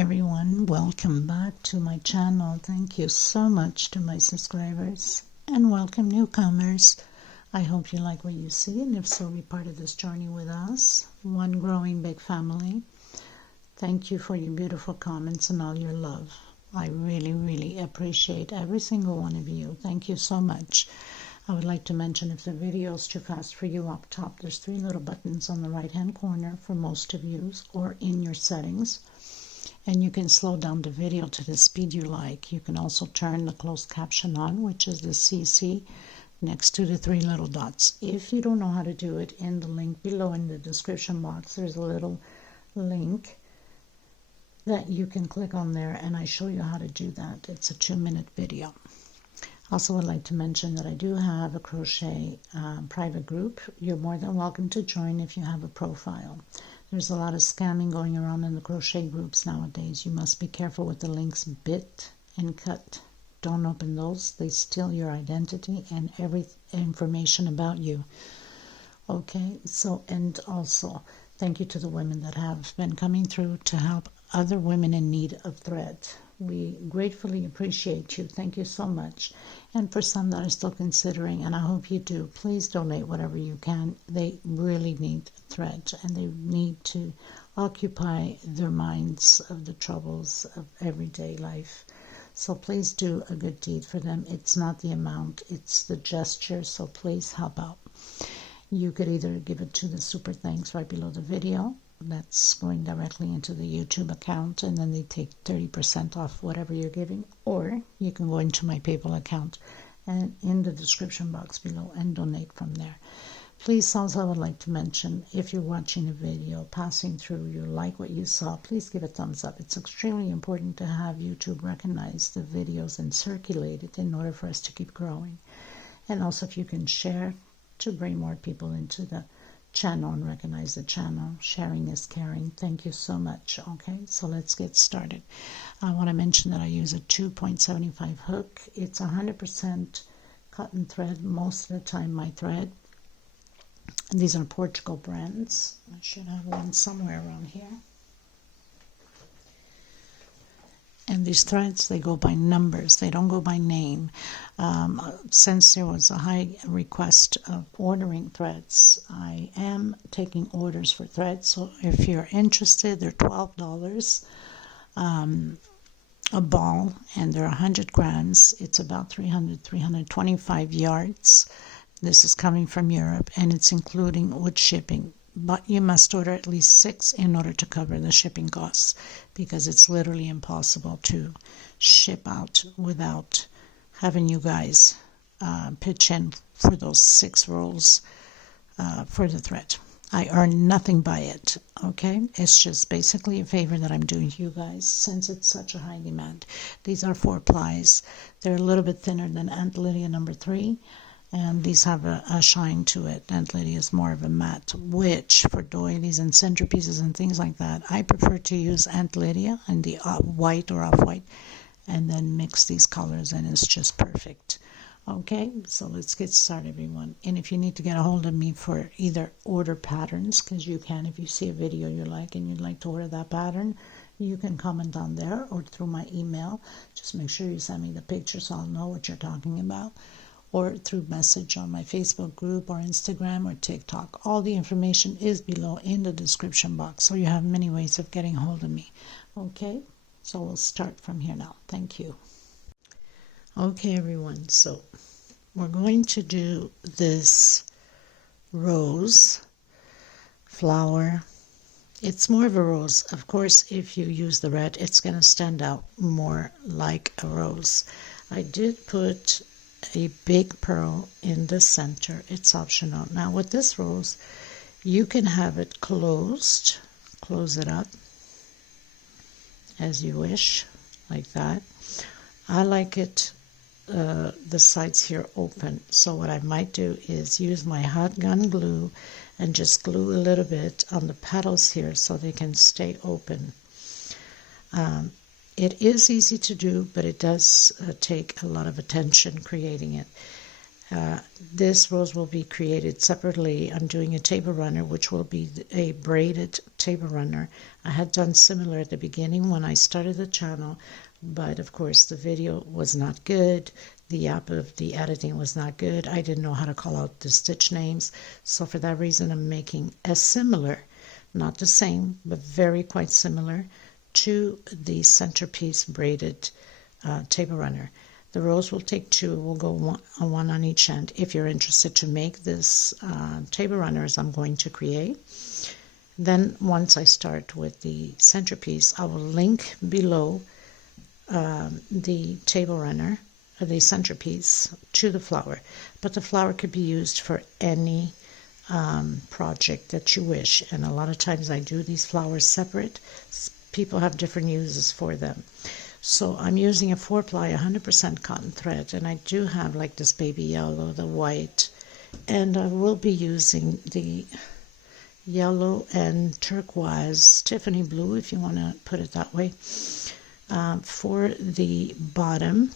everyone, welcome back to my channel. Thank you so much to my subscribers and welcome newcomers. I hope you like what you see, and if so, be part of this journey with us, one growing big family. Thank you for your beautiful comments and all your love. I really appreciate every single one of you. Thank you so much. I would like to mention, if the video is too fast for you, up top there's 3 little buttons on the right hand corner for most of you, or in your settings, and you can slow down the video to the speed you like. You can also turn the closed caption on, which is the CC next to the 3 little dots. If you don't know how to do it, in the link below in the description box there's a little link that you can click on there, and I show you how to do that. It's a 2-minute video. Also, would like to mention that I do have a crochet private group. You're more than welcome to join if you have a profile. There's a lot of scamming going around in the crochet groups nowadays. You must be careful with the links bit and cut. Don't open those. They steal your identity and every information about you. Okay, so, and also thank you to the women that have been coming through to help other women in need of thread. We gratefully appreciate you. Thank you so much. And for some that are still considering, and I hope you do, please donate whatever you can. They really need thread, and they need to occupy their minds of the troubles of everyday life. So please do a good deed for them. It's not the amount, it's the gesture. So please help out. You could either give it to the super thanks right below the video. That's going directly into the YouTube account, and then they take 30% off whatever you're giving, or you can go into my PayPal account and in the description box below and donate from there. Please, also, I would like to mention, if you're watching a video, passing through, you like what you saw, please give a thumbs up. It's extremely important to have YouTube recognize the videos and circulate it in order for us to keep growing. And also, if you can share to bring more people into the channel and recognize the channel. Sharing is caring. Thank you so much. Okay, so let's get started. I want to mention that I use a 2.75 hook. It's 100% cotton thread most of the time, my thread. And these are Portugal brands. I should have one somewhere around here. And these threads, they go by numbers. They don't go by name. Since there was a high request of ordering threads, I am taking orders for threads. So if you're interested, they're $12 a ball, and they're 100 grams. It's about 325 yards. This is coming from Europe, and it's including with shipping. But you must order at least 6 in order to cover the shipping costs, because it's literally impossible to ship out without having you guys pitch in for those 6 rolls for the thread. I earn nothing by it, okay? It's just basically a favor that I'm doing to you guys since it's such a high demand. These are 4 plies. They're a little bit thinner than Aunt Lydia number 3. And these have a shine to it. Aunt Lydia is more of a matte, which for doilies and centerpieces and things like that, I prefer to use Aunt Lydia and the white or off-white, and then mix these colors, and it's just perfect. Okay, so let's get started, everyone. And if you need to get a hold of me for either order patterns, because you can, if you see a video you like and you'd like to order that pattern, you can comment on there or through my email. Just make sure you send me the picture so I'll know what you're talking about, or through message on my Facebook group or Instagram or TikTok. All the information is below in the description box, so you have many ways of getting hold of me. Okay, so we'll start from here now. Thank you. Okay, everyone, so we're going to do this rose flower. It's more of a rose. Of course, if you use the red, it's going to stand out more like a rose. I did put a big pearl in the center. It's optional. Now with this rose, you can have it closed, close it up as you wish, like that. I like it the sides here open, so what I might do is use my hot gun glue and just glue a little bit on the petals here so they can stay open. It is easy to do, but it does take a lot of attention creating it. This rose will be created separately. I'm doing a table runner, which will be a braided table runner. I had done similar at the beginning when I started the channel, but of course the video was not good. The app of the editing was not good. I didn't know how to call out the stitch names. So for that reason, I'm making a similar, not the same, but very quite similar to the centerpiece braided table runner. The rows will take 2. We'll go one on each end. If you're interested to make this table runner as I'm going to create, then once I start with the centerpiece, I will link below the table runner, the centerpiece, to the flower. But the flower could be used for any project that you wish. And a lot of times I do these flowers separate. People have different uses for them. So I'm using a 4-ply 100% cotton thread, and I do have like this baby yellow, the white, and I will be using the yellow and turquoise, Tiffany blue if you want to put it that way, for the bottom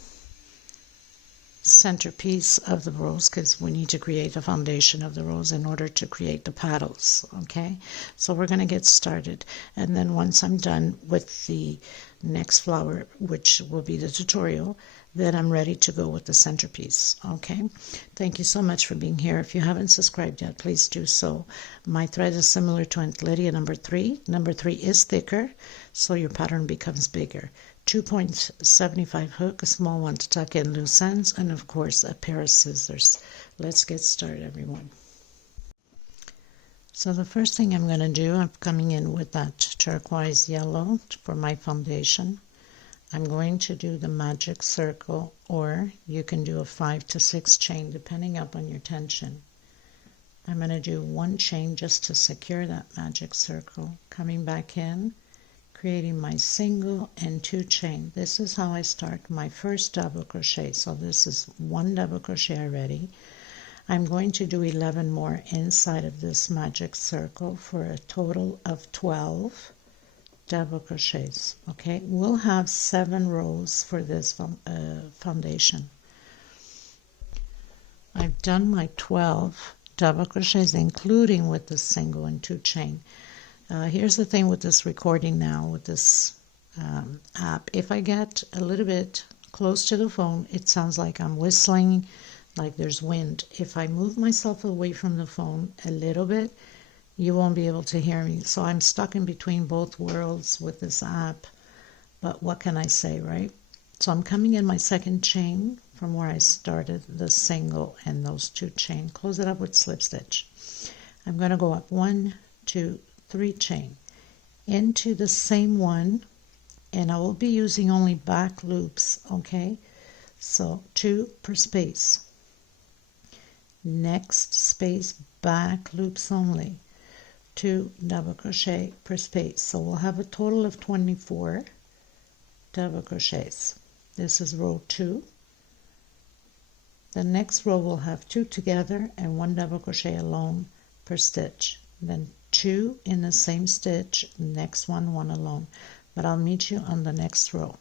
centerpiece of the rose, because we need to create a foundation of the rose in order to create the petals. Okay, so we're going to get started, and then once I'm done with the next flower, which will be the tutorial, then I'm ready to go with the centerpiece. Okay, thank you so much for being here. If you haven't subscribed yet, please do so. My thread is similar to Aunt Lydia number 3. Number 3 is thicker, so your pattern becomes bigger. 2.75 hook, a small one to tuck in loose ends, and of course a pair of scissors. Let's get started, everyone. So the first thing I'm going to do, I'm coming in with that turquoise yellow for my foundation. I'm going to do the magic circle, or you can do a 5 to 6 chain depending upon your tension. I'm going to do 1 chain just to secure that magic circle, coming back in, creating my single and 2 chain. This is how I start my first double crochet. So this is 1 double crochet already. I'm going to do 11 more inside of this magic circle for a total of 12 double crochets. Okay, we'll have 7 rows for this foundation. I've done my 12 double crochets, including with the single and 2 chain. Here's the thing with this recording now, with this app. If I get a little bit close to the phone, it sounds like I'm whistling, like there's wind. If I move myself away from the phone a little bit, you won't be able to hear me. So I'm stuck in between both worlds with this app. But what can I say, right? So I'm coming in my 2nd chain from where I started the single and those 2 chain. Close it up with slip stitch. I'm going to go up 1, 2, 3 chain into the same one, and I will be using only back loops. Okay, so 2 per space. Next space, back loops only, 2 double crochet per space. So we'll have a total of 24 double crochets. This is row 2. The next row will have 2 together and 1 double crochet alone per stitch. Then 2 in the same stitch, next one 1 alone. But I'll meet you on the next row.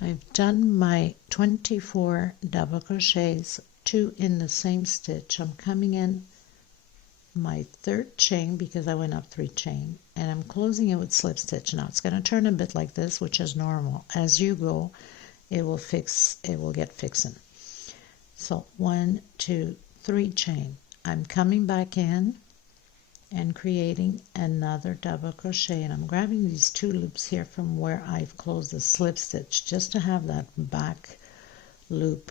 I've done my 24 double crochets, 2 in the same stitch. I'm coming in my 3rd chain because I went up 3 chain, and I'm closing it with slip stitch. Now it's going to turn a bit like this, which is normal. As you go, it will get fixing. So 1, 2, 3 chain. I'm coming back in and creating another double crochet, and I'm grabbing these 2 loops here from where I've closed the slip stitch just to have that back loop.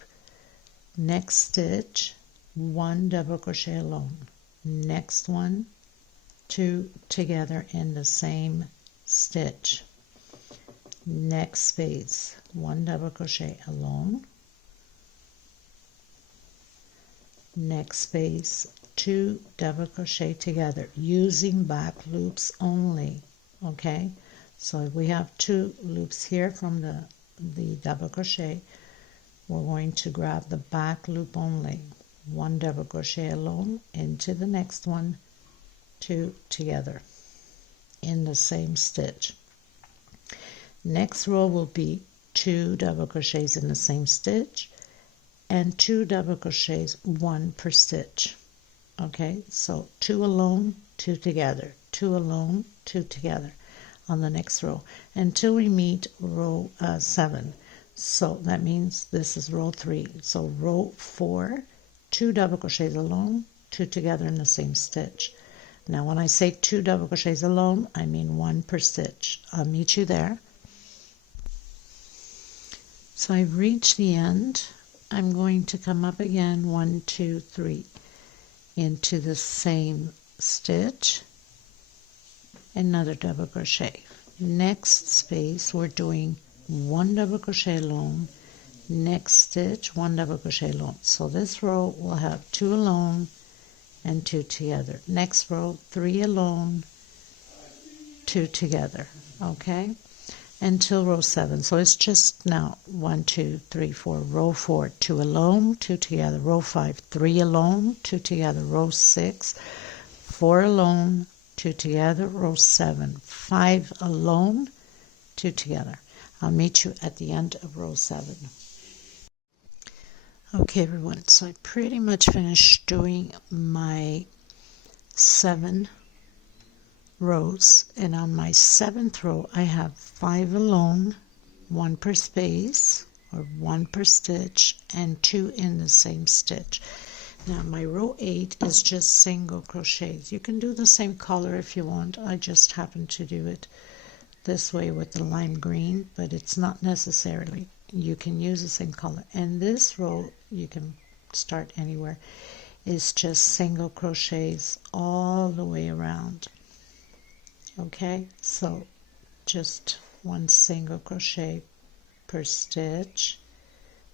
Next stitch, 1 double crochet alone. Next one, 2 together in the same stitch. Next space, 1 double crochet alone. Next space, 2 double crochet together using back loops only. Okay, so if we have 2 loops here from the double crochet, we're going to grab the back loop only, 1 double crochet alone into the next one, 2 together in the same stitch. Next row will be 2 double crochets in the same stitch and 2 double crochets, 1 per stitch. Okay, so 2 alone, 2 together, 2 alone, 2 together on the next row until we meet row 7. So that means this is row 3. So row 4, 2 double crochets alone, 2 together in the same stitch. Now when I say 2 double crochets alone, I mean 1 per stitch. I'll meet you there. So I've reached the end. I'm going to come up again 1, 2, 3 into the same stitch, another double crochet. Next space we're doing 1 double crochet alone, next stitch 1 double crochet alone. So this row will have 2 alone and 2 together. Next row 3 alone, 2 together. Okay, until row 7. So it's just now 1, 2, 3, 4. Row 4, 2 alone, 2 together. Row 5, 3 alone, 2 together. Row 6, 4 alone, 2 together. Row 7, 5 alone, 2 together. I'll meet you at the end of row 7. Okay everyone, so I pretty much finished doing my 7 rows, and on my 7th row I have 5 alone, 1 per space or 1 per stitch, and 2 in the same stitch. Now my row 8 is just single crochets. You can do the same color if you want. I just happen to do it this way with the lime green, but it's not necessarily. You can use the same color. And this row, you can start anywhere, is just single crochets all the way around. Okay, so just 1 single crochet per stitch,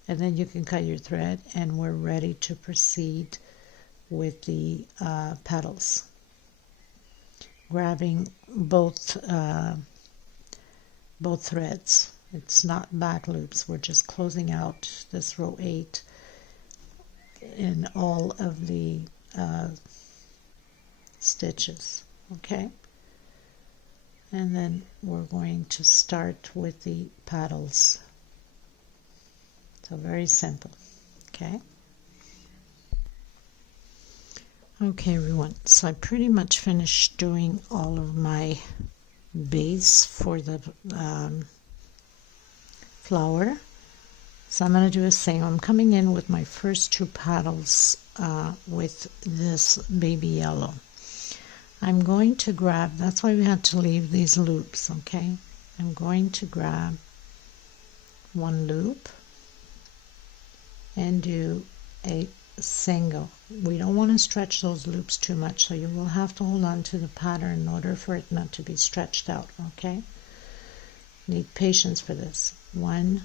and then you can cut your thread, and we're ready to proceed with the petals. Grabbing both threads. It's not back loops. We're just closing out this row 8 in all of the stitches. Okay. And then we're going to start with the petals. So very simple. Okay. Okay everyone, so I pretty much finished doing all of my base for the flower. So I'm going to do the same. I'm coming in with my first 2 petals with this baby yellow. I'm going to grab, that's why we had to leave these loops, okay? I'm going to grab 1 loop and do a single. We don't want to stretch those loops too much, so you will have to hold on to the pattern in order for it not to be stretched out, okay? Need patience for this. 1,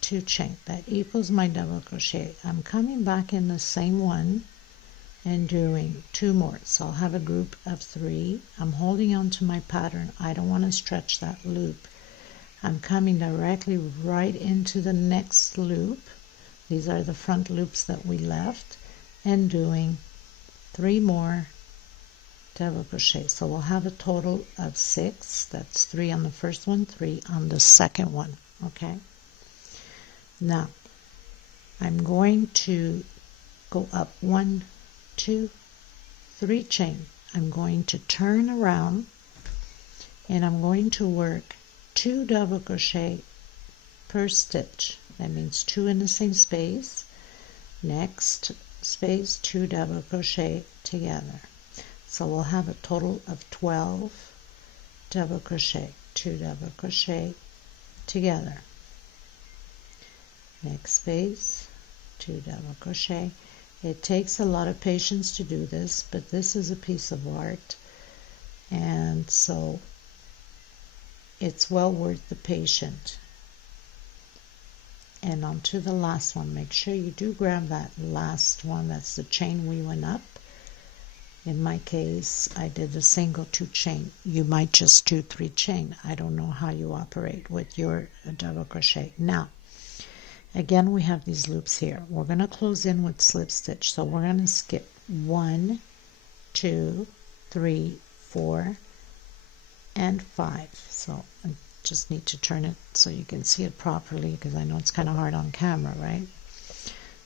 2 chain. That equals my double crochet. I'm coming back in the same one and doing 2 more. So I'll have a group of 3. I'm holding on to my pattern. I don't want to stretch that loop. I'm coming directly right into the next loop. These are the front loops that we left, and doing 3 more double crochet. So we'll have a total of 6. That's 3 on the first one, 3 on the second one. Okay. Now I'm going to go up 1, 2, 3 chain. I'm going to turn around and I'm going to work 2 double crochet per stitch. That means 2 in the same space. Next space, 2 double crochet together. So we'll have a total of 12 double crochet, 2 double crochet together. Next space, 2 double crochet. It takes a lot of patience to do this, but this is a piece of art, and so it's well worth the patience. And on to the last one. Make sure you do grab that last one. That's the chain we went up. In my case, I did the single 2 chain. You might just do 3 chain. I don't know how you operate with your double crochet. Now, again, we have these loops here. We're going to close in with slip stitch. So we're going to skip 1, 2, 3, 4, and 5. So I just need to turn it so you can see it properly, because I know it's kind of hard on camera, right?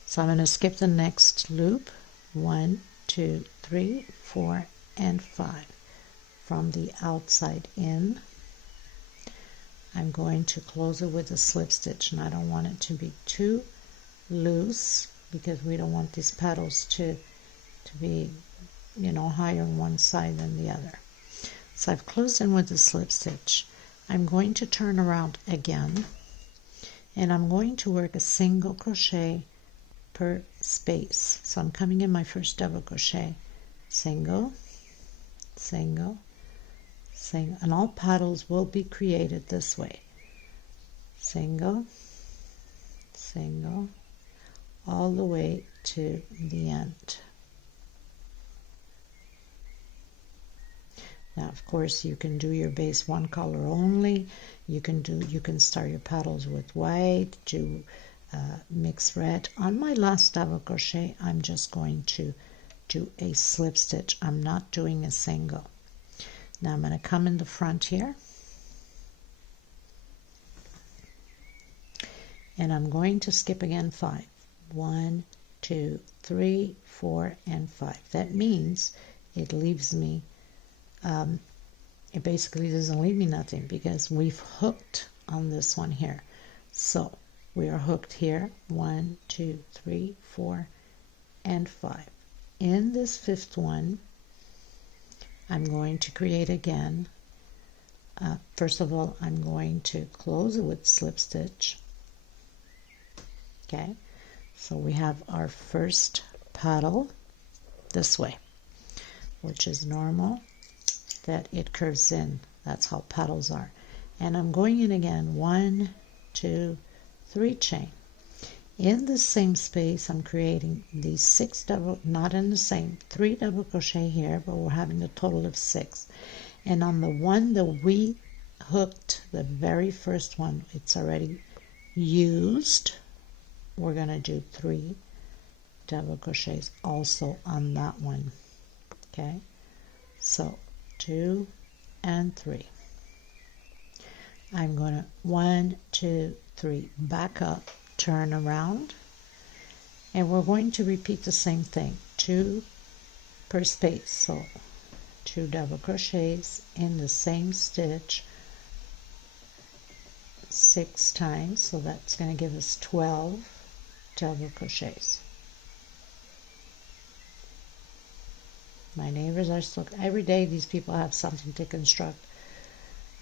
So I'm going to skip the next loop, 1, 2, 3, 4, and 5. From the outside in, I'm going to close it with a slip stitch, and I don't want it to be too loose because we don't want these petals to be, you know, higher on one side than the other. So I've closed in with the slip stitch. I'm going to turn around again, and I'm going to work a single crochet per space. So I'm coming in my first double crochet, single, single, single, and all petals will be created this way. Single, single, all the way to the end. Now, of course, you can do your base one color only. You can start your petals with white, do mix red. On my last double crochet, I'm just going to do a slip stitch. I'm not doing a single. Now I'm going to come in the front here, and I'm going to skip again 5. 1, 2, 3, 4, and 5. That means it leaves me, it basically doesn't leave me nothing because we've hooked on this one here. So we are hooked here, 1, 2, 3, 4, and 5. In this fifth one, I'm going to create again. First of all, I'm going to close it with slip stitch. Okay, so we have our first petal this way, which is normal that it curves in. That's how petals are. And I'm going in again, 1, 2, 3 chain. In the same space, I'm creating these 6 double, not in the same, 3 double crochet here, but we're having a total of 6. And on the one that we hooked, the very first one, it's already used. We're going to do 3 double crochets also on that one. Okay, so 2 and 3. I'm going to 1, 2, 3, back up, turn around, and we're going to repeat the same thing, 2 per space. So 2 double crochets in the same stitch 6 times, so that's going to give us 12 double crochets. My neighbors are still, every day these people have something to construct.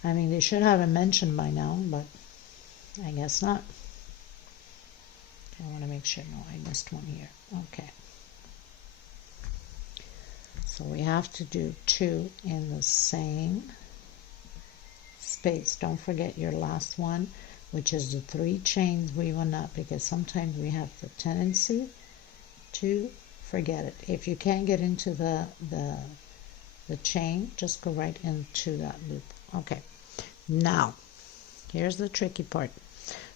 I mean, they should have it mentioned by now, but I guess not. I want to make sure, no, I missed one here. Okay. So we have to do 2 in the same space. Don't forget your last one, which is the 3 chains weaving up, because sometimes we have the tendency to forget it. If you can't get into the chain, just go right into that loop. Okay. Now, here's the tricky part.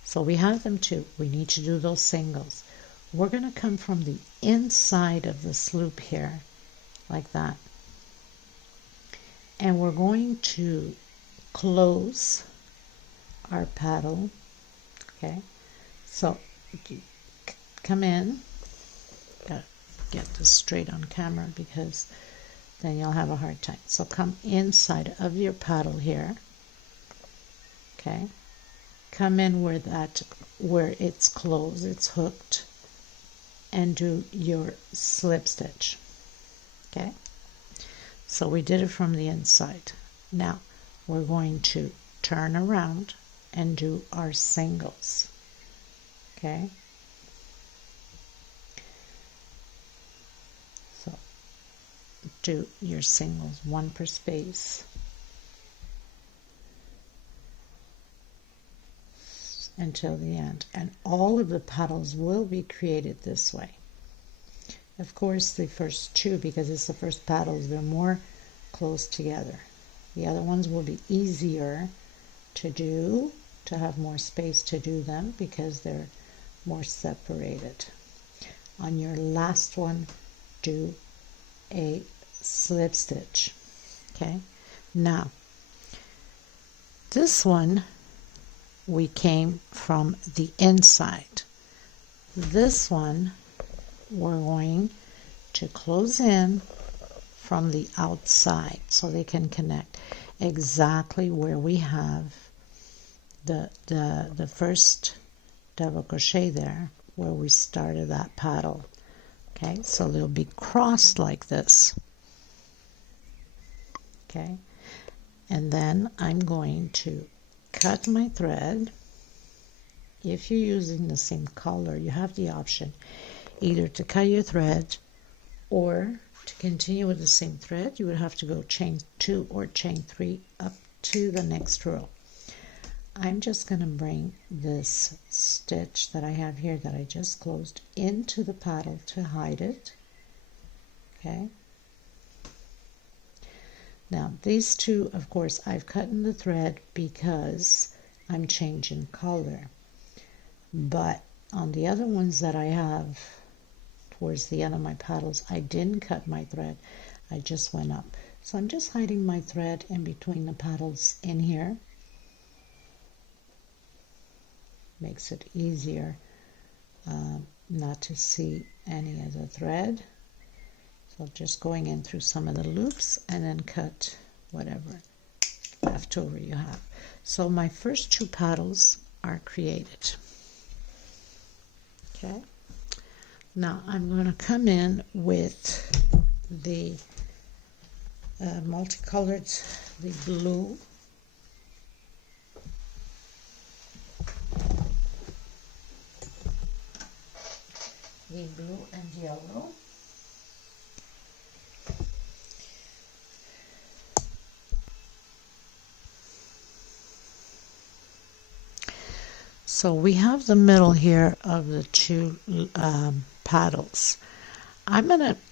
So we have them 2. We need to do those singles. We're going to come from the inside of this loop here, like that. And we're going to close our petal. Okay. So come in. Gotta get this straight on camera because then you'll have a hard time. So come inside of your petal here. Okay. Come in where it's closed, it's hooked, and do your slip stitch. Okay, so we did it from the inside. Now we're going to turn around and do our singles. Okay, so do your singles, 1 per space. Until the end, and all of the petals will be created this way. Of course, the first 2, because it's the first petals, they're more close together. The other ones will be easier to do, to have more space to do them because they're more separated. On your last one, do a slip stitch. Okay, now this one we came from the inside. This one we're going to close in from the outside so they can connect exactly where we have the first double crochet there where we started that paddle. Okay, so they'll be crossed like this. Okay, and then I'm going to cut my thread. If you're using the same color, you have the option either to cut your thread, or to continue with the same thread you would have to go chain 2 or chain 3 up to the next row. I'm just going to bring this stitch that I have here that I just closed into the paddle to hide it. Okay, now these two, of course, I've cut in the thread because I'm changing color, but on the other ones that I have towards the end of my paddles, I didn't cut my thread, I just went up. So I'm just hiding my thread in between the paddles in here. Makes it easier not to see any of the thread. So just going in through some of the loops and then cut whatever leftover you have. So my first 2 paddles are created. Okay, now I'm going to come in with the multicolored, the blue, and yellow. So we have the middle here of the 2 paddles.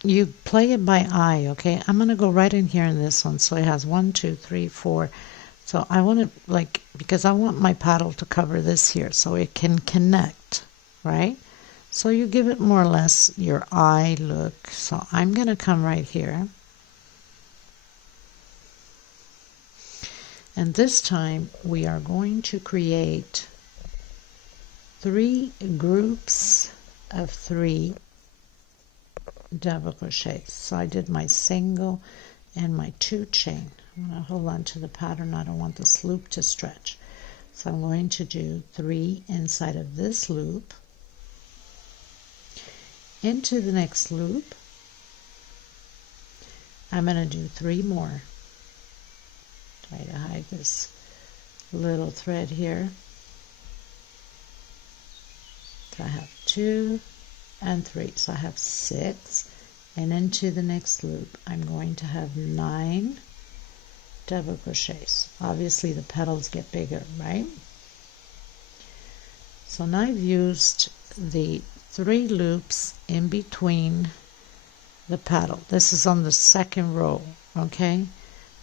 You play it by eye, okay? I'm gonna go right in here in this one. So it has 1, 2, 3, 4. So I want to, because I want my paddle to cover this here so it can connect, right? So you give it more or less your eye look. So I'm gonna come right here. And this time we are going to create 3 groups of 3 double crochets. So I did my single and my 2 chain. I'm going to hold on to the pattern. I don't want this loop to stretch. So I'm going to do 3 inside of this loop, into the next loop. I'm going to do 3 more. Try to hide this little thread here. So I have 2 and 3, so I have 6, and into the next loop I'm going to have 9 double crochets. Obviously the petals get bigger, right? So now I've used the 3 loops in between the petal. This is on the second row, okay?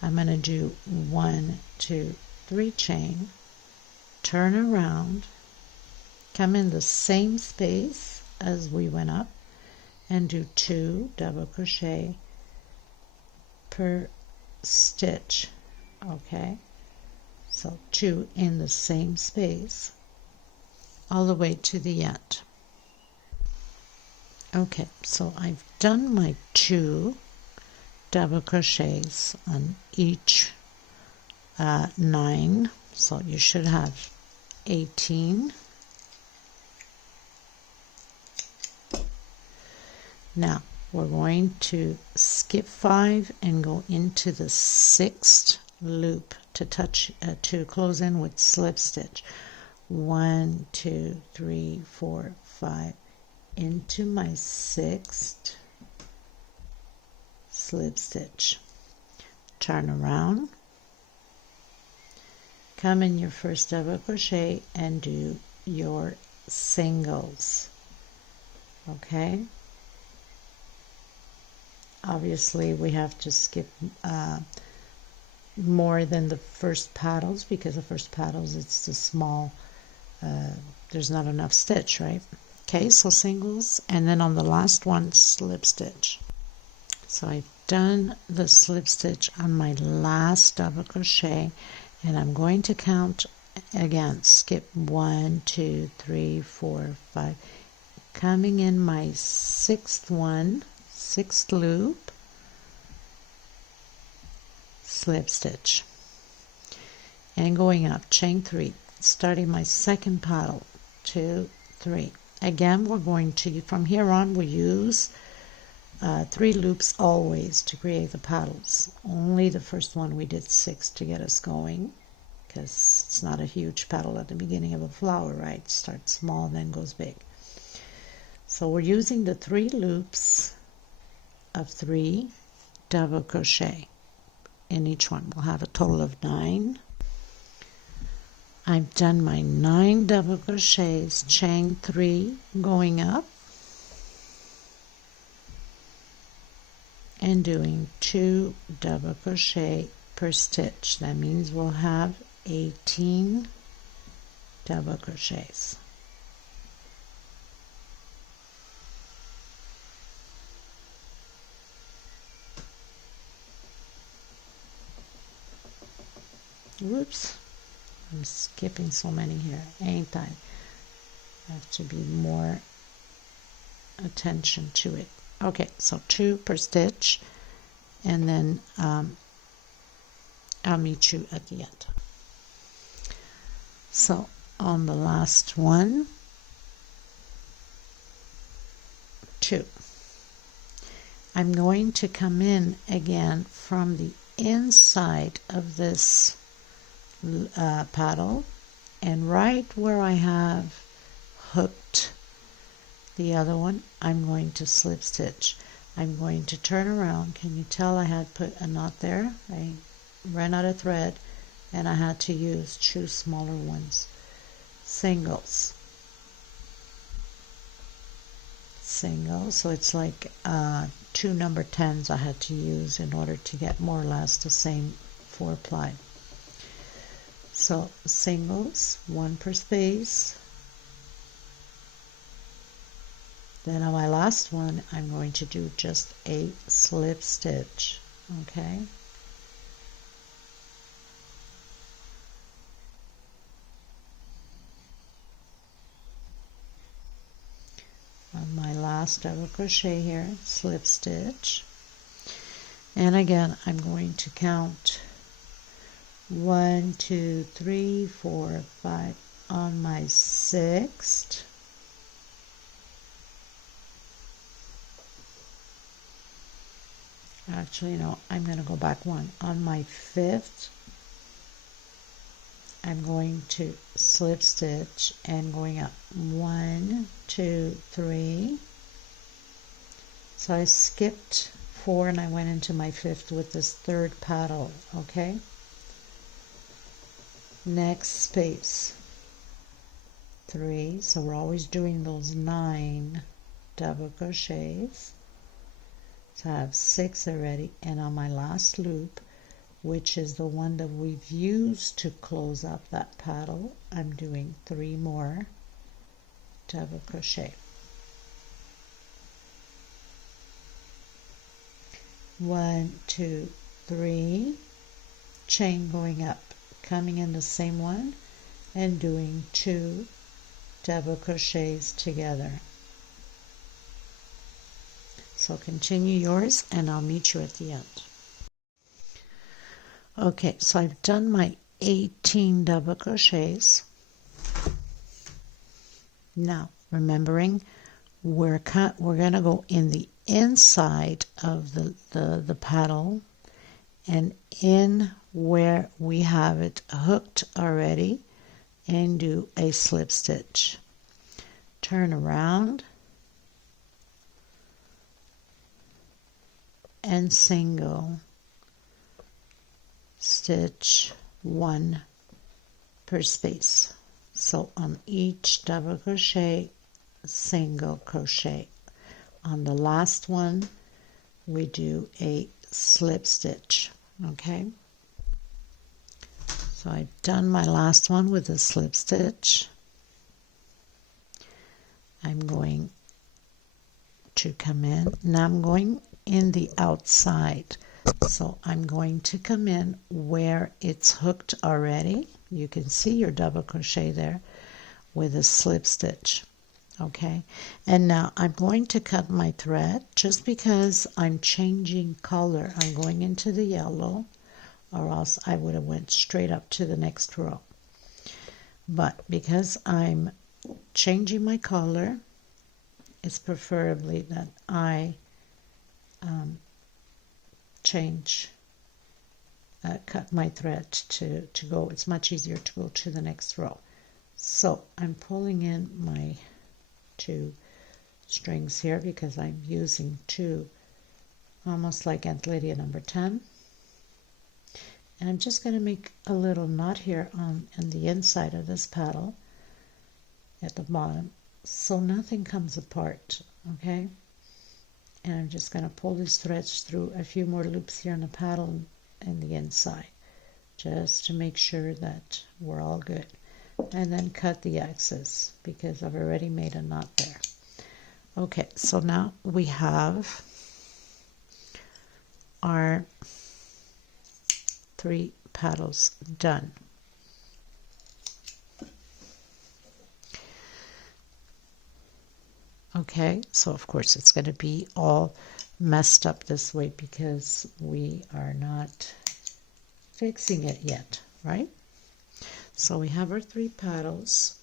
I'm going to do 1, 2, 3 chain, turn around, come in the same space as we went up, and do 2 double crochet per stitch. Okay, so 2 in the same space all the way to the end. Okay, so I've done my 2 double crochets on each 9, so you should have 18. Now we're going to skip 5 and go into the 6th loop to close in with slip stitch. 1, 2, 3, 4, 5 into my 6th slip stitch. Turn around, come in your first double crochet and do your singles. Okay, obviously we have to skip more than the first paddles, because the first paddles, it's the small, there's not enough stitch, right? Okay, so singles, and then on the last one, slip stitch. So I've done the slip stitch on my last double crochet, and I'm going to count again, skip 1, 2, 3, 4, 5, coming in my sixth loop, slip stitch, and going up, chain 3, starting my second petal, 2, 3. Again, we're going to, from here on, we use 3 loops always to create the petals. Only the first one we did 6 to get us going, because it's not a huge petal at the beginning of a flower, right? It starts small, then goes big. So we're using the 3 loops of 3 double crochet in each one. We'll have a total of 9. I've done my 9 double crochets, chain 3, going up, and doing 2 double crochet per stitch. That means we'll have 18 double crochets. Whoops, I'm skipping so many here, ain't I? I have to be more attention to it. Okay, so 2 per stitch, and then I'll meet you at the end. So on the last one, 2. I'm going to come in again from the inside of this petal, and right where I have hooked the other one, I'm going to slip stitch. I'm going to turn around. Can you tell I had put a knot there? I ran out of thread and I had to use 2 smaller ones. Singles, so it's like 2 number 10s I had to use in order to get more or less the same 4 ply. So singles, 1 per space. Then on my last one, I'm going to do just a slip stitch, okay? On my last double crochet here, slip stitch. And again, I'm going to count 1, 2, 3, 4, 5 on my 6th. Actually, no, I'm going to go back 1. On my 5th, I'm going to slip stitch and going up 1, 2, 3. So I skipped 4 and I went into my 5th with this 3rd petal, okay? Next space, 3. So we're always doing those 9 double crochets. So I have 6 already, and on my last loop, which is the one that we've used to close up that petal, I'm doing 3 more double crochet. 1, 2, 3, chain going up, coming in the same one, and doing 2 double crochets together. So continue yours and I'll meet you at the end. Okay, so I've done my 18 double crochets. Now, remembering we're going to go in the inside of the petal and in where we have it hooked already, and do a slip stitch. Turn around and single stitch 1 per space. So on each double crochet, single crochet. On the last one, we do a slip stitch, okay? So I've done my last one with a slip stitch. I'm going to come in. Now I'm going in the outside. So I'm going to come in where it's hooked already. You can see your double crochet there with a slip stitch. Okay, and now I'm going to cut my thread just because I'm changing color. I'm going into the yellow, or else I would have went straight up to the next row. But because I'm changing my color, it's preferably that I cut my thread to go. It's much easier to go to the next row. So I'm pulling in my 2 strings here because I'm using 2, almost like Aunt Lydia number 10. And I'm just going to make a little knot here on the inside of this petal at the bottom, so nothing comes apart, okay? And I'm just going to pull these threads through a few more loops here on the petal and the inside, just to make sure that we're all good. And then cut the excess because I've already made a knot there. Okay, so now we have our 3 petals done. Okay, so of course it's going to be all messed up this way because we are not fixing it yet, right? So we have our 3 petals.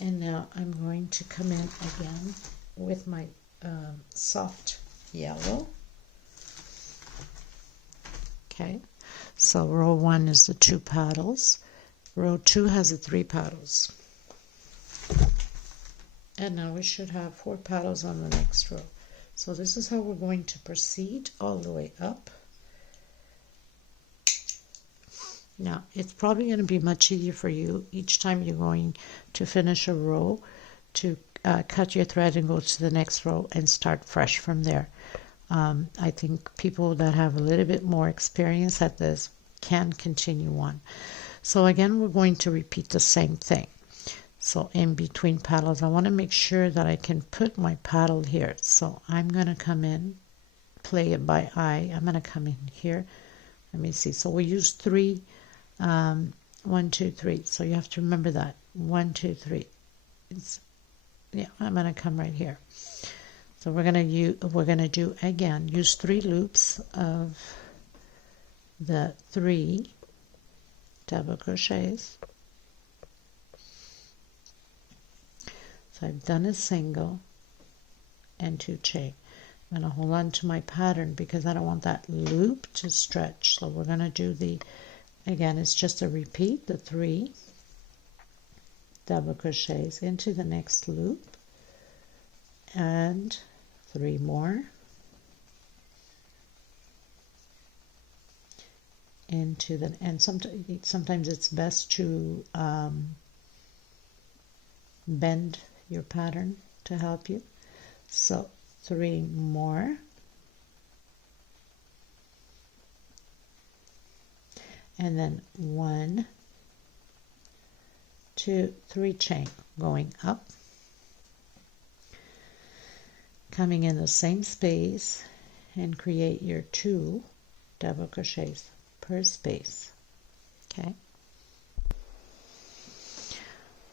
And now I'm going to come in again with my soft yellow. Okay, so row 1 is the 2 petals. Row 2 has the 3 petals. And now we should have 4 petals on the next row. So this is how we're going to proceed all the way up. Now, it's probably going to be much easier for you each time you're going to finish a row to cut your thread and go to the next row and start fresh from there. I think people that have a little bit more experience at this can continue on. So again, we're going to repeat the same thing. So in between petals, I want to make sure that I can put my petal here. So I'm going to come in, play it by eye. I'm going to come in here. Let me see. So we use 3. 1, 2, 3. So you have to remember that. 1, 2, 3. Yeah, I'm going to come right here. So we're going to do again. Use 3 loops of the 3 double crochets. So I've done a single and 2 chain. I'm going to hold on to my pattern because I don't want that loop to stretch. So we're going to do the, again, it's just a repeat, the 3 double crochets into the next loop and 3 more into the, and sometimes it's best to bend your pattern to help you. So 3 more, and then 1, 2, 3 chain going up, coming in the same space, and create your 2 double crochets per space. Okay.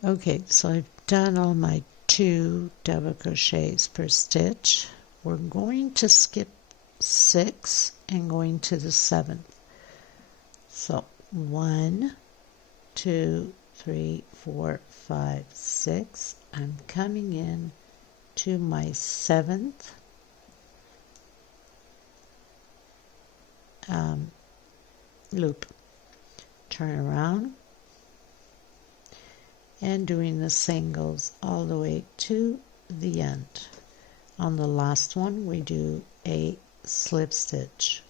Okay, so I've done all my 2 double crochets per stitch. We're going to skip 6 and going to the 7th. So 1, 2, 3, 4, 5, 6. I'm coming in to my 7th loop. Turn around and doing the singles all the way to the end. On the last one we do a slip stitch.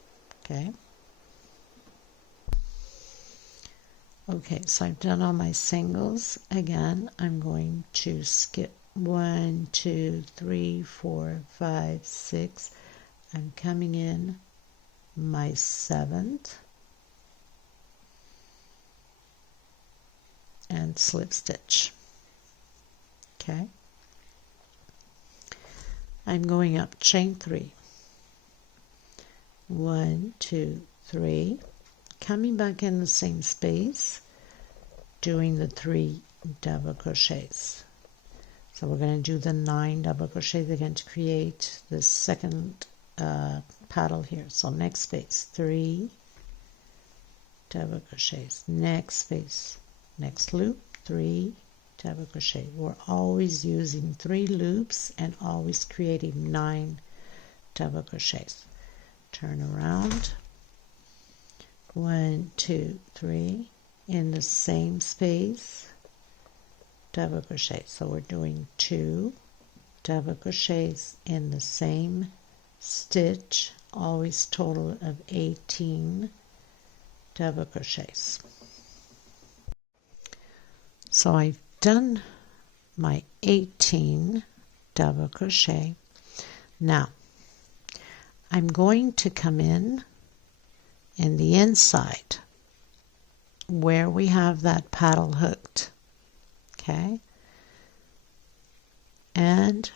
Okay, so I've done all my singles. Again, I'm going to skip 1, 2, 3, 4, 5, 6. I'm coming in my 7th and slip stitch. Okay, I'm going up chain 3, 1, 2, 3, coming back in the same space doing the 3 double crochets. So we're going to do the 9 double crochets again to create the second paddle here. So next space, 3 double crochets, next space, next loop, 3 double crochet. We're always using 3 loops and always creating 9 double crochets. Turn around, 1, 2, 3, in the same space, double crochet. So we're doing 2 double crochets in the same stitch, always total of 18 double crochets. So I've done my 18 double crochet. Now I'm going to come in the inside where we have that paddle hooked, okay, and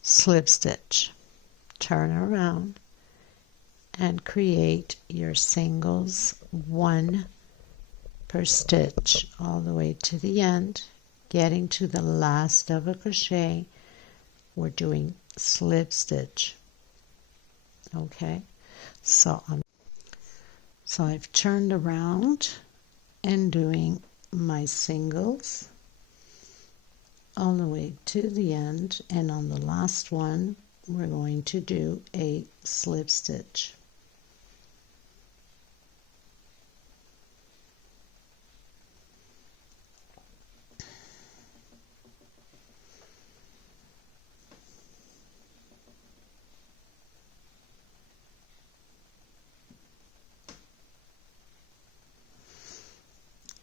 slip stitch, turn around and create your singles, 1 per stitch all the way to the end. Getting to the last double crochet, we're doing slip stitch. Okay, so I've turned around and doing my singles all the way to the end, and on the last one we're going to do a slip stitch.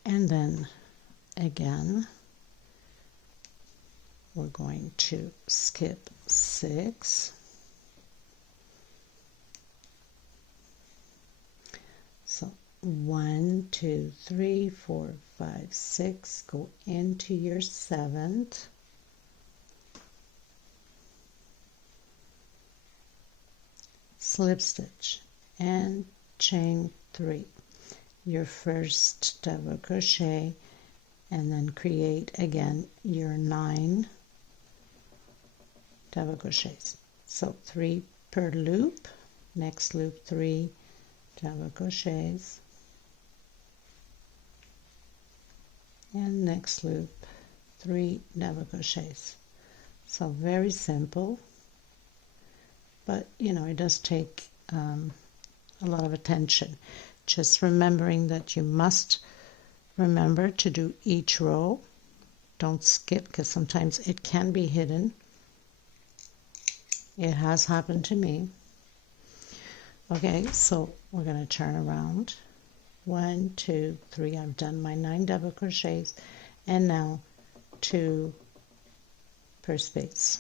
And then again we're going to skip 6, so 1, 2, 3, 4, 5, 6, go into your 7th, slip stitch and chain 3, your first double crochet, and then create again your 9 double crochets. So 3 per loop, next loop 3 double crochets, and next loop 3 double crochets. So very simple, but you know, it does take a lot of attention. Just remembering that you must remember to do each row. Don't skip, because sometimes it can be hidden. It has happened to me. Okay, so we're going to turn around. 1, 2, 3. I've done my 9 double crochets, and now 2 per space.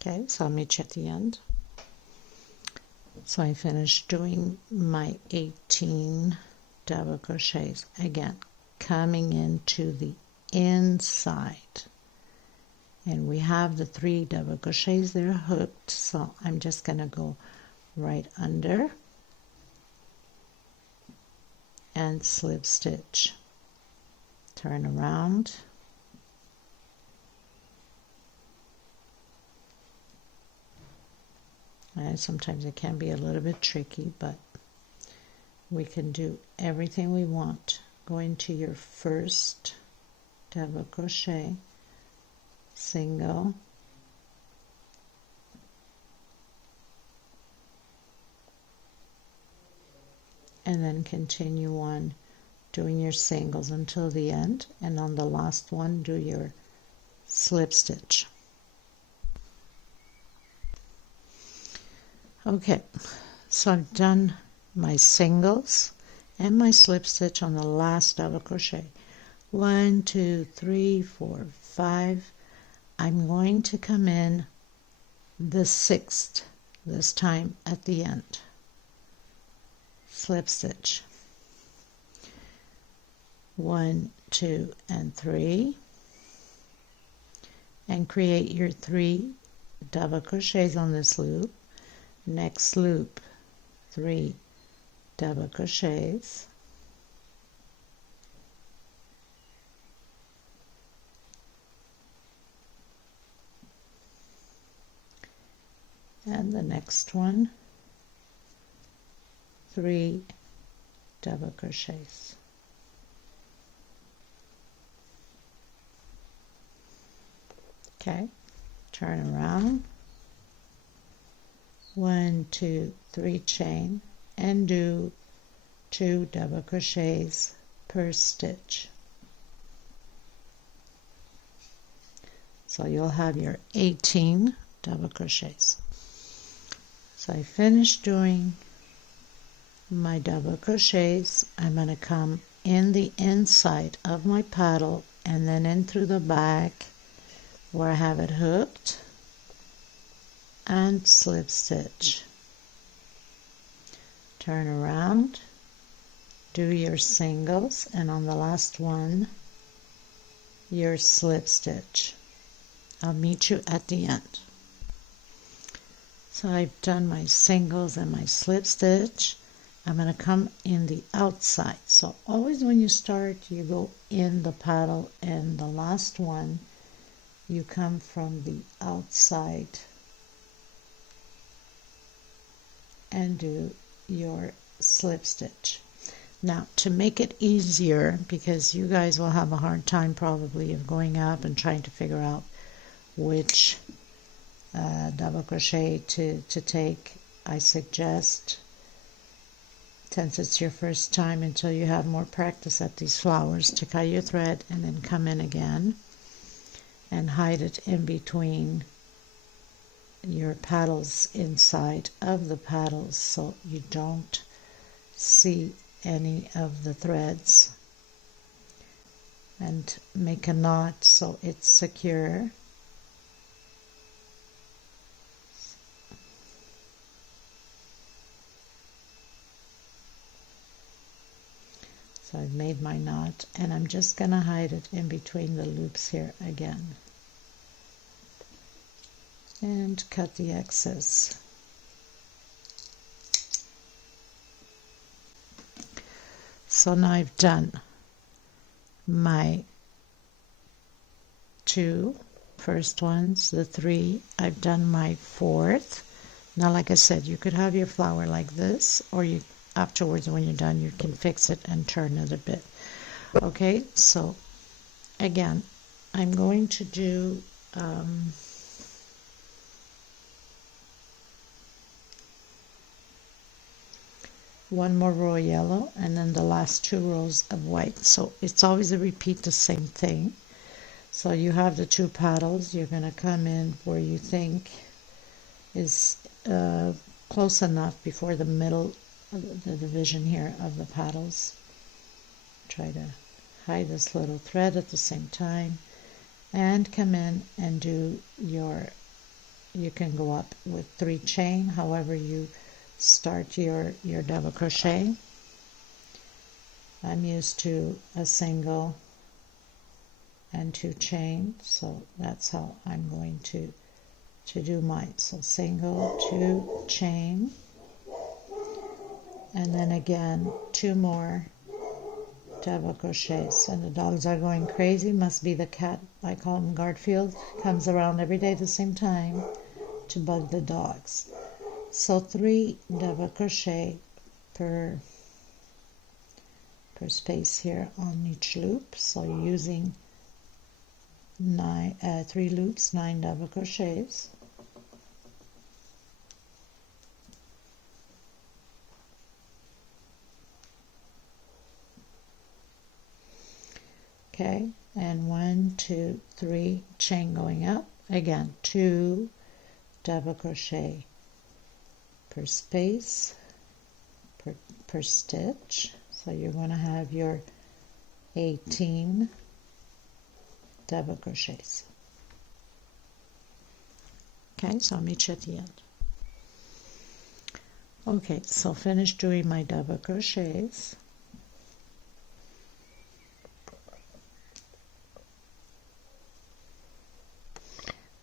Okay, so I'll meet you at the end. So I finished doing my 18 double crochets, again coming into the inside, and we have the 3 double crochets there hooked, so I'm just going to go right under and slip stitch, turn around, and sometimes it can be a little bit tricky, but we can do everything we want. Go into your first double crochet, single, and then continue on doing your singles until the end, and on the last one do your slip stitch. Okay, so I've done my singles and my slip stitch on the last double crochet. 1, 2, 3, 4, 5. I'm going to come in the 6th this time at the end. Slip stitch. 1, 2, and 3, and create your 3 double crochets on this loop. Next loop 3 double crochets, and the next one 3 double crochets. Okay, turn around, 1 2 3 chain, and do 2 double crochets per stitch. So you'll have your 18 double crochets. So I finished doing my double crochets. I'm going to come in the inside of my paddle and then in through the back where I have it hooked and slip stitch. Turn around, do your singles, and on the last one your slip stitch. I'll meet you at the end. So I've done my singles and my slip stitch. I'm going to come in the outside. So always when you start, you go in the paddle, and the last one you come from the outside and do your slip stitch. Now, to make it easier, because you guys will have a hard time probably of going up and trying to figure out which double crochet to take, I suggest, since it's your first time, until you have more practice at these flowers, to cut your thread and then come in again and hide it in between your paddles, inside of the paddles, so you don't see any of the threads, and make a knot so it's secure. So I've made my knot, and I'm just going to hide it in between the loops here again and cut the excess. So now I've done my 2 first ones, the 3, I've done my 4th. Now, like I said, you could have your flower like this, or you afterwards, when you're done, you can fix it and turn it a bit. Okay, so again, I'm going to do one more row of yellow and then the last 2 rows of white. So it's always a repeat the same thing. So you have the 2 paddles. You're going to come in where you think is close enough before the middle, the division here of the paddles. Try to hide this little thread at the same time and come in and do your, you can go up with 3 chain, however you start your double crochet. I'm used to a single and 2 chain, so that's how I'm going to do mine. So single, 2 chain, and then again 2 more double crochets. And the dogs are going crazy. Must be the cat, I call him Garfield, comes around every day at the same time to bug the dogs. So 3 double crochet per space here on each loop. So you're using 3 loops, 9 double crochets. Okay, and 1 2 3 chain going up. Again, 2 double crochet per space, per stitch. So you're going to have your 18 double crochets. Okay, so I'll meet you at the end. Okay, so finish doing my double crochets.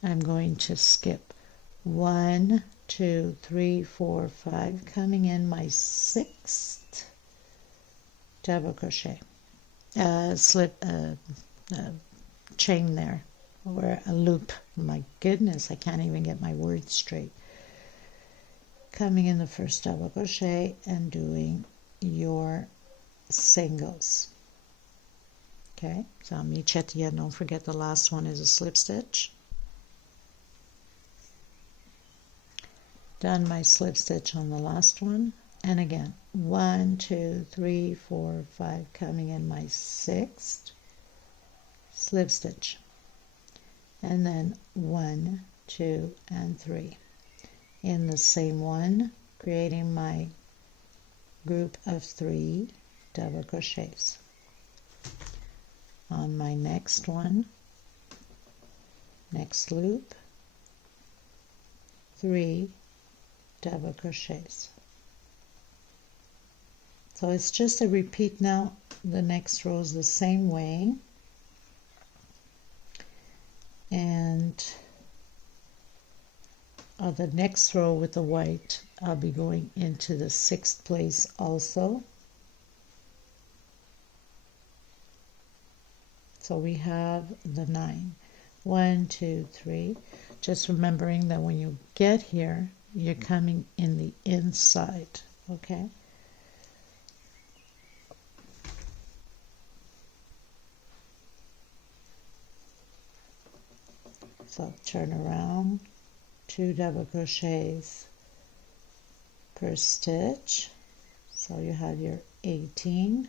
I'm going to skip 1 2 3 4 5, coming in my 6th double crochet, chain there, or a loop. My goodness, I can't even get my words straight. coming in the first double crochet and doing your singles. Okay, so I'll meet you at the end. Don't forget the last one is a slip stitch. Done my slip stitch on the last one, and again 1, 2, 3, 4, 5, coming in my 6th slip stitch, and then 1, 2, and 3 in the same one, creating my group of 3 double crochets. On my next one, next loop, 3 double crochets. So it's just a repeat now. The next row is the same way, and the next row with the white, I'll be going into the 6th place also. So we have the 9. 1, 2, 3. Just remembering that when you get here, you're coming in the inside, okay? So turn around, 2 double crochets per stitch. So you have your 18.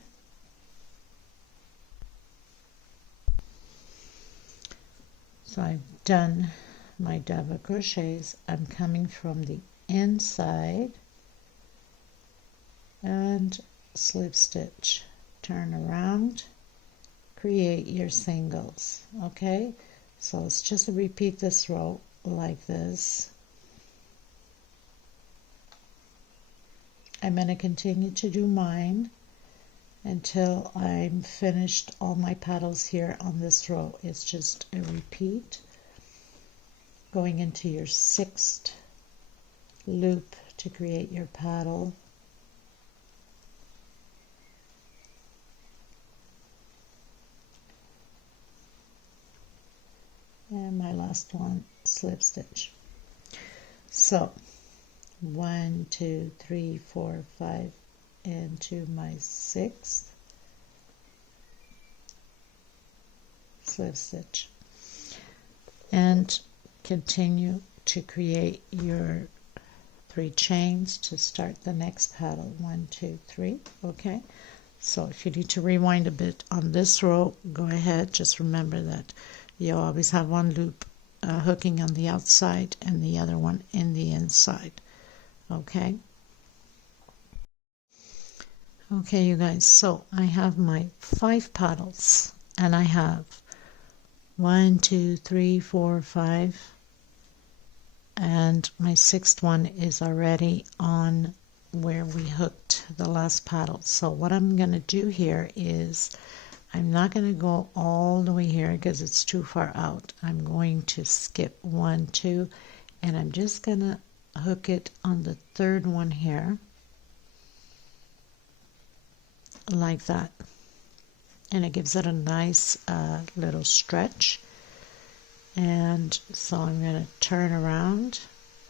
So I've done my double crochets. I'm coming from the inside and slip stitch, turn around, create your singles. Okay, so it's just to repeat this row like this. I'm going to continue to do mine until I'm finished all my petals here on this row. It's just a repeat, going into your 6th loop to create your petal. And my last one, slip stitch. So 1, 2, 3, 4, 5 into my 6th slip stitch, and continue to create your 3 chains to start the next petal. 1, 2, 3. Okay, so if you need to rewind a bit on this row, go ahead. Just remember that you always have one loop hooking on the outside and the other one in the inside. Okay. Okay, you guys, so I have my 5 petals, and I have 1, 2, 3, 4, 5, and my 6th one is already on where we hooked the last petal. So what I'm going to do here is I'm not going to go all the way here because it's too far out. I'm going to skip 1, 2, and I'm just going to hook it on the 3rd one here, like that, and it gives it a nice little stretch. And so I'm going to turn around.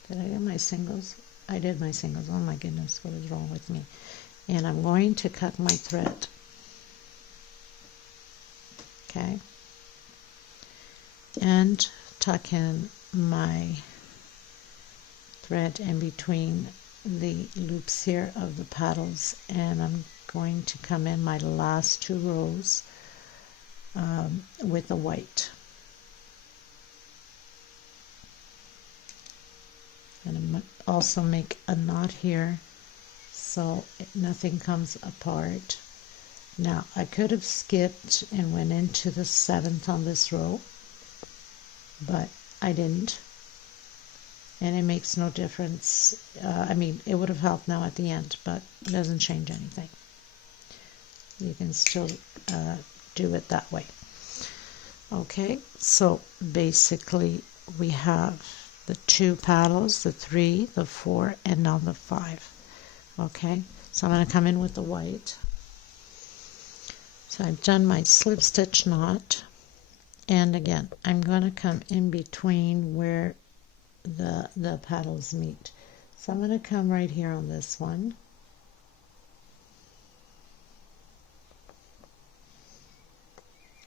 Did I get my singles? I did my singles. Oh my goodness, what is wrong with me? And I'm going to cut my thread. Okay, and tuck in my thread in between the loops here of the petals, and I'm going to come in my last 2 rows with the white, and I'm also make a knot here so nothing comes apart. Now I could have skipped and went into the 7th on this row, but I didn't, and it makes no difference. I mean, it would have helped now at the end, but it doesn't change anything. You can still do it that way. Okay, so basically we have the 2 petals, the 3, the 4, and now the 5. Okay, so I'm going to come in with the white. So I've done my slip stitch knot, and again I'm going to come in between where the petals meet. So I'm going to come right here on this one.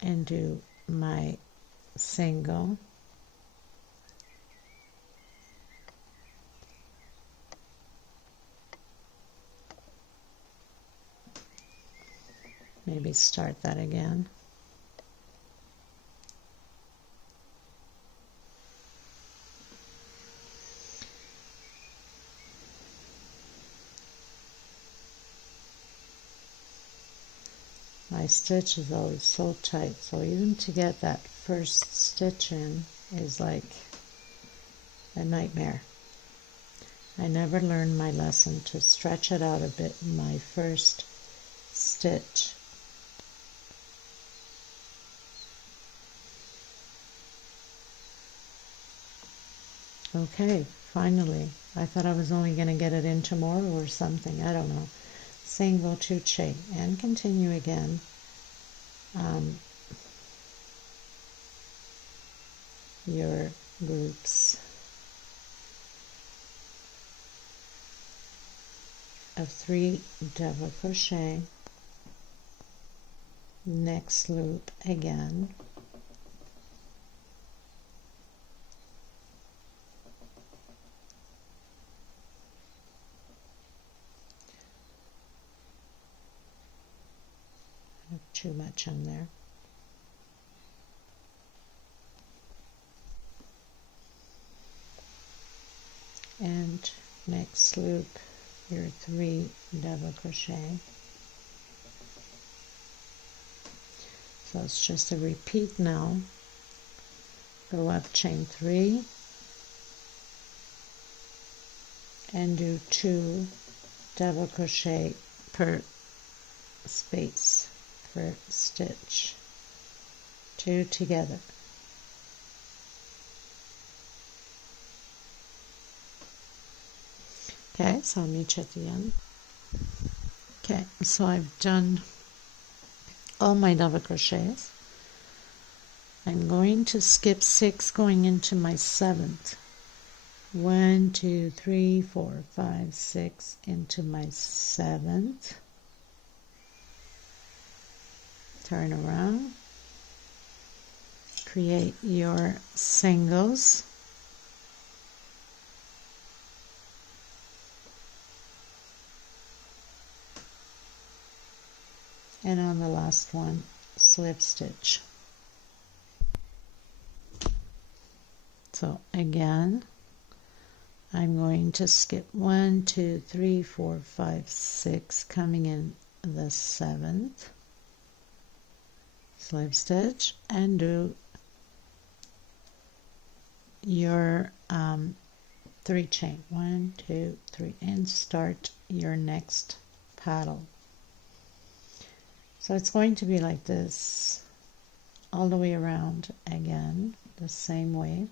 And do my single. Maybe start that again. My stitch is always so tight, so even to get that first stitch in is like a nightmare. I never learned my lesson to stretch it out a bit in my first stitch. Okay, finally. I thought I was only going to get it in tomorrow or something. I don't know. Single, 2 chain, and continue again. Your groups of 3 double crochet, next loop again, not too much on there, and next loop your 3 double crochet. So it's just a repeat now. Go up, chain 3, and do 2 double crochet per space, per stitch, 2 together. Okay, so I'll meet you at the end. Okay, so I've done all my double crochets. I'm going to skip 6 going into my 7th. 1, 2, 3, 4, 5, 6 into my 7th. Turn around. Create your singles. And on the last one, slip stitch. So again, I'm going to skip 1, 2, 3, 4, 5, 6, coming in the 7th, slip stitch, and do your 3 chain, 1, 2, 3, and start your next paddle. So it's going to be like this all the way around again, the same way.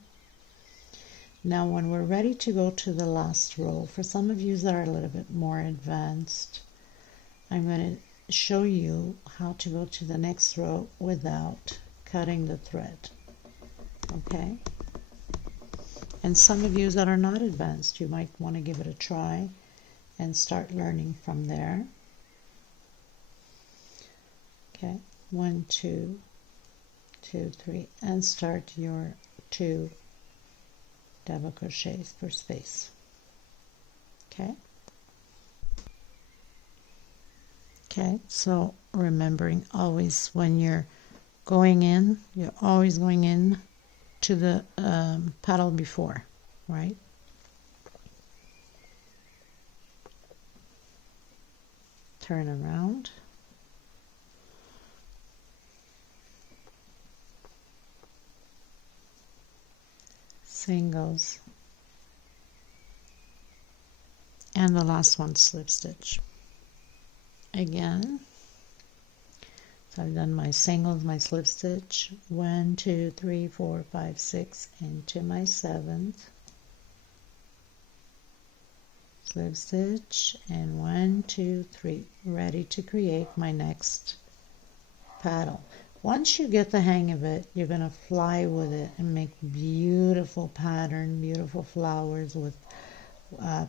Now when we're ready to go to the last row, for some of you that are a little bit more advanced, I'm going to show you how to go to the next row without cutting the thread. Okay? And some of you that are not advanced, you might want to give it a try and start learning from there. Okay, 1, 2, 2, 3, and start your 2 double crochets per space. Okay. Okay, so remembering always when you're going in, you're always going in to the paddle before, right? Turn around. Singles, and the last one slip stitch again. So I've done my singles, my slip stitch, 1, 2, 3, 4, 5, 6 into my 7th, slip stitch, and 1, 2, 3, ready to create my next paddle. Once you get the hang of it, you're going to fly with it and make beautiful pattern, beautiful flowers with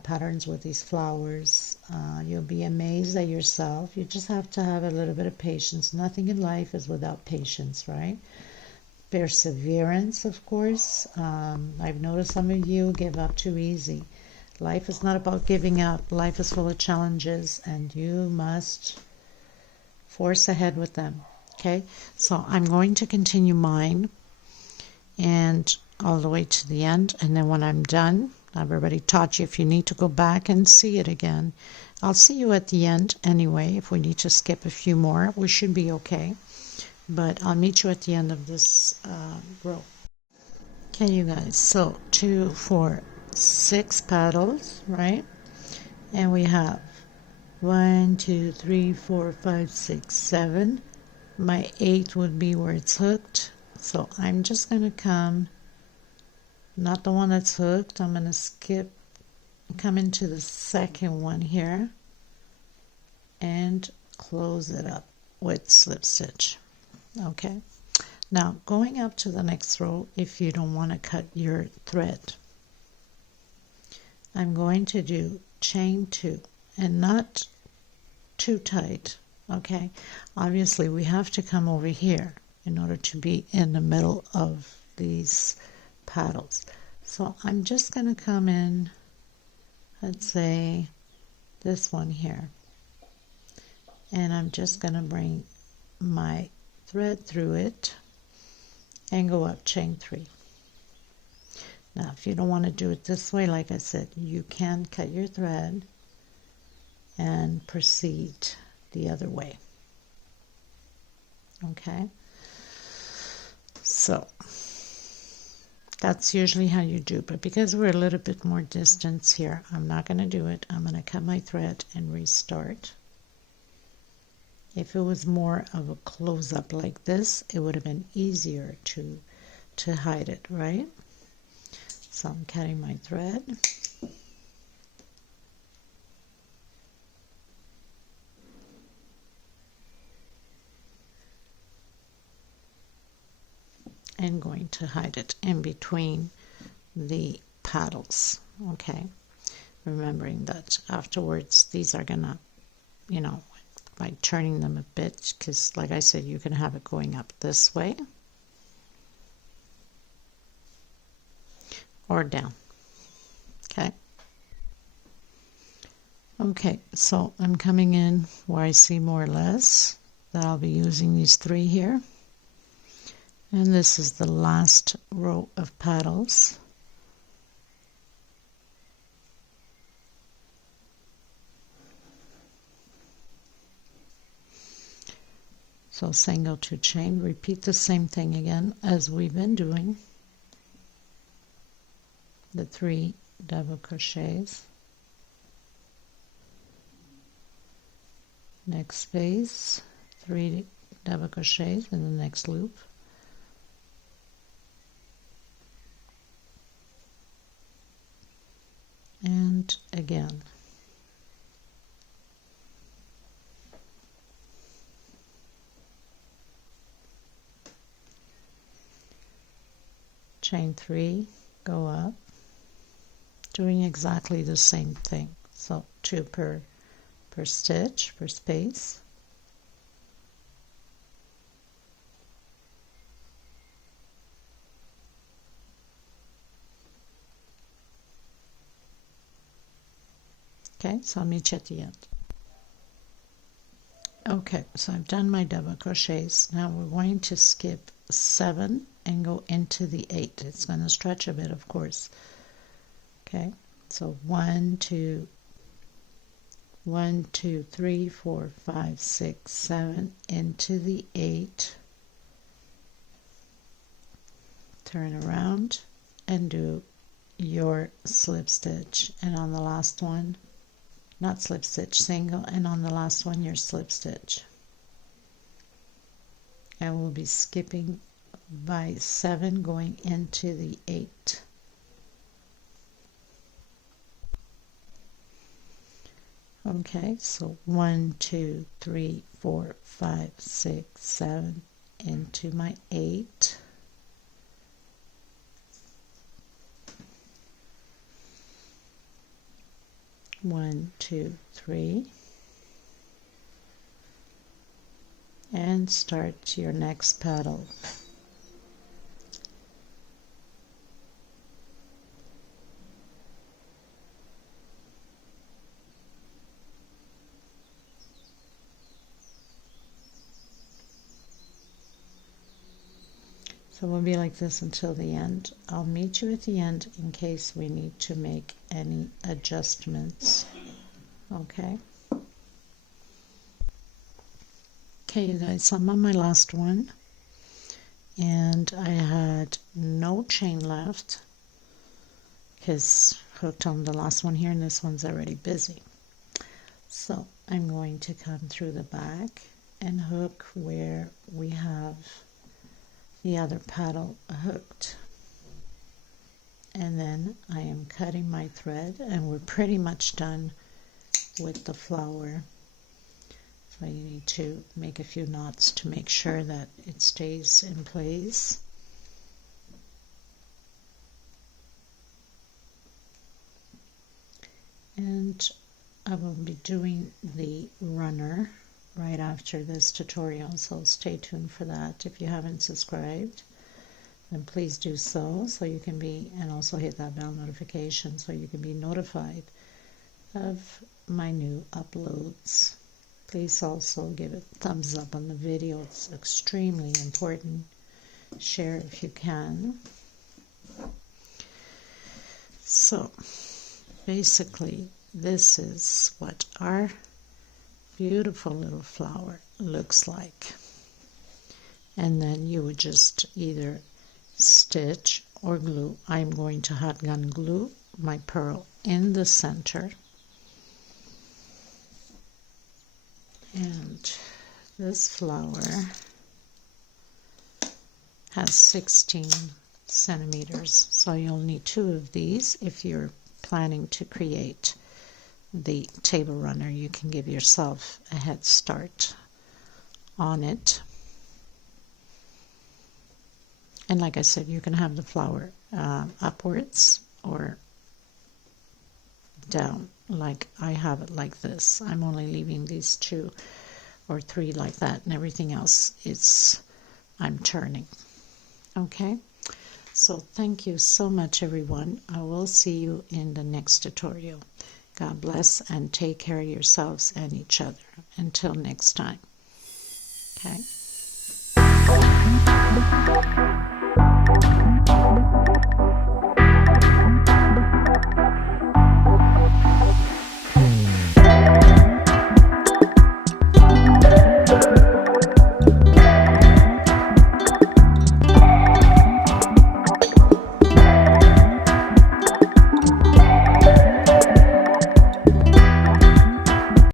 patterns with these flowers. You'll be amazed at yourself. You just have to have a little bit of patience. Nothing in life is without patience, right? Perseverance, of course. I've noticed some of you give up too easy. Life is not about giving up. Life is full of challenges, and you must force ahead with them. Okay, so I'm going to continue mine and all the way to the end, and then when I'm done, I've already taught you if you need to go back and see it again. I'll see you at the end anyway. If we need to skip a few more, we should be okay. But I'll meet you at the end of this row. Okay, you guys, so 2, 4, 6 petals, right? And we have 1, 2, 3, 4, 5, 6, 7. My 8 would be where it's hooked. So I'm just going to come, not the one that's hooked, I'm going to skip, come into the second one here and close it up with slip stitch. Okay, now going up to the next row, if you don't want to cut your thread, I'm going to do chain 2 and not too tight. Okay, obviously we have to come over here in order to be in the middle of these petals. So I'm just going to come in, let's say this one here, and I'm just going to bring my thread through it and go up chain 3. Now if you don't want to do it this way, like I said, you can cut your thread and proceed the other way. Okay, so that's usually how you do, but because we're a little bit more distance here, I'm not going to do it. I'm going to cut my thread and restart. If it was more of a close-up like this, it would have been easier to hide it, right? So I'm cutting my thread. And going to hide it in between the petals. Okay, remembering that afterwards these are gonna, you know, by turning them a bit, because like I said, you can have it going up this way or down. Okay. Okay, so I'm coming in where I see more or less that I'll be using these 3 here. And this is the last row of petals. So single 2 chain, repeat the same thing again as we've been doing. The 3 double crochets. Next space, 3 double crochets in the next loop. And again. Chain 3, go up, doing exactly the same thing. So 2 per stitch, per space. Okay, so I'll meet you at the end. Okay, so I've done my double crochets. Now we're going to skip 7 and go into the 8. It's going to stretch a bit, of course. Okay, so 1, 2, 3, 4, 5, 6, 7 into the 8. Turn around and do your slip stitch, and on the last one, not slip stitch, single, and on the last one your slip stitch. And we'll be skipping by 7 going into the 8. Okay, so 1, 2, 3, 4, 5, 6, 7 into my 8. 1, 2, 3, and start your next petal. So we'll be like this until the end. I'll meet you at the end in case we need to make any adjustments. Okay? Okay, you guys, I'm on my last one. And I had no chain left because hooked on the last one here, and this one's already busy. So I'm going to come through the back and hook where we have the other petal hooked, and then I am cutting my thread, and we're pretty much done with the flower. So you need to make a few knots to make sure that it stays in place. And I will be doing the runner right after this tutorial, so stay tuned for that. If you haven't subscribed, then please do so you can be, and also hit that bell notification so you can be notified of my new uploads. Please also give a thumbs up on the video, it's extremely important. Share if you can. So basically this is what our beautiful little flower looks like, and then you would just either stitch or glue. I'm going to hot gun glue my pearl in the center, and this flower has 16 centimeters, so you'll need 2 of these if you're planning to create the table runner. You can give yourself a head start on it. And like I said, you can have the flower upwards or down, like I have it like this. I'm only leaving these 2 or 3 like that, and everything else I'm turning. Okay, so thank you so much, everyone. I will see you in the next tutorial. God bless, and take care of yourselves and each other. Until next time. Okay.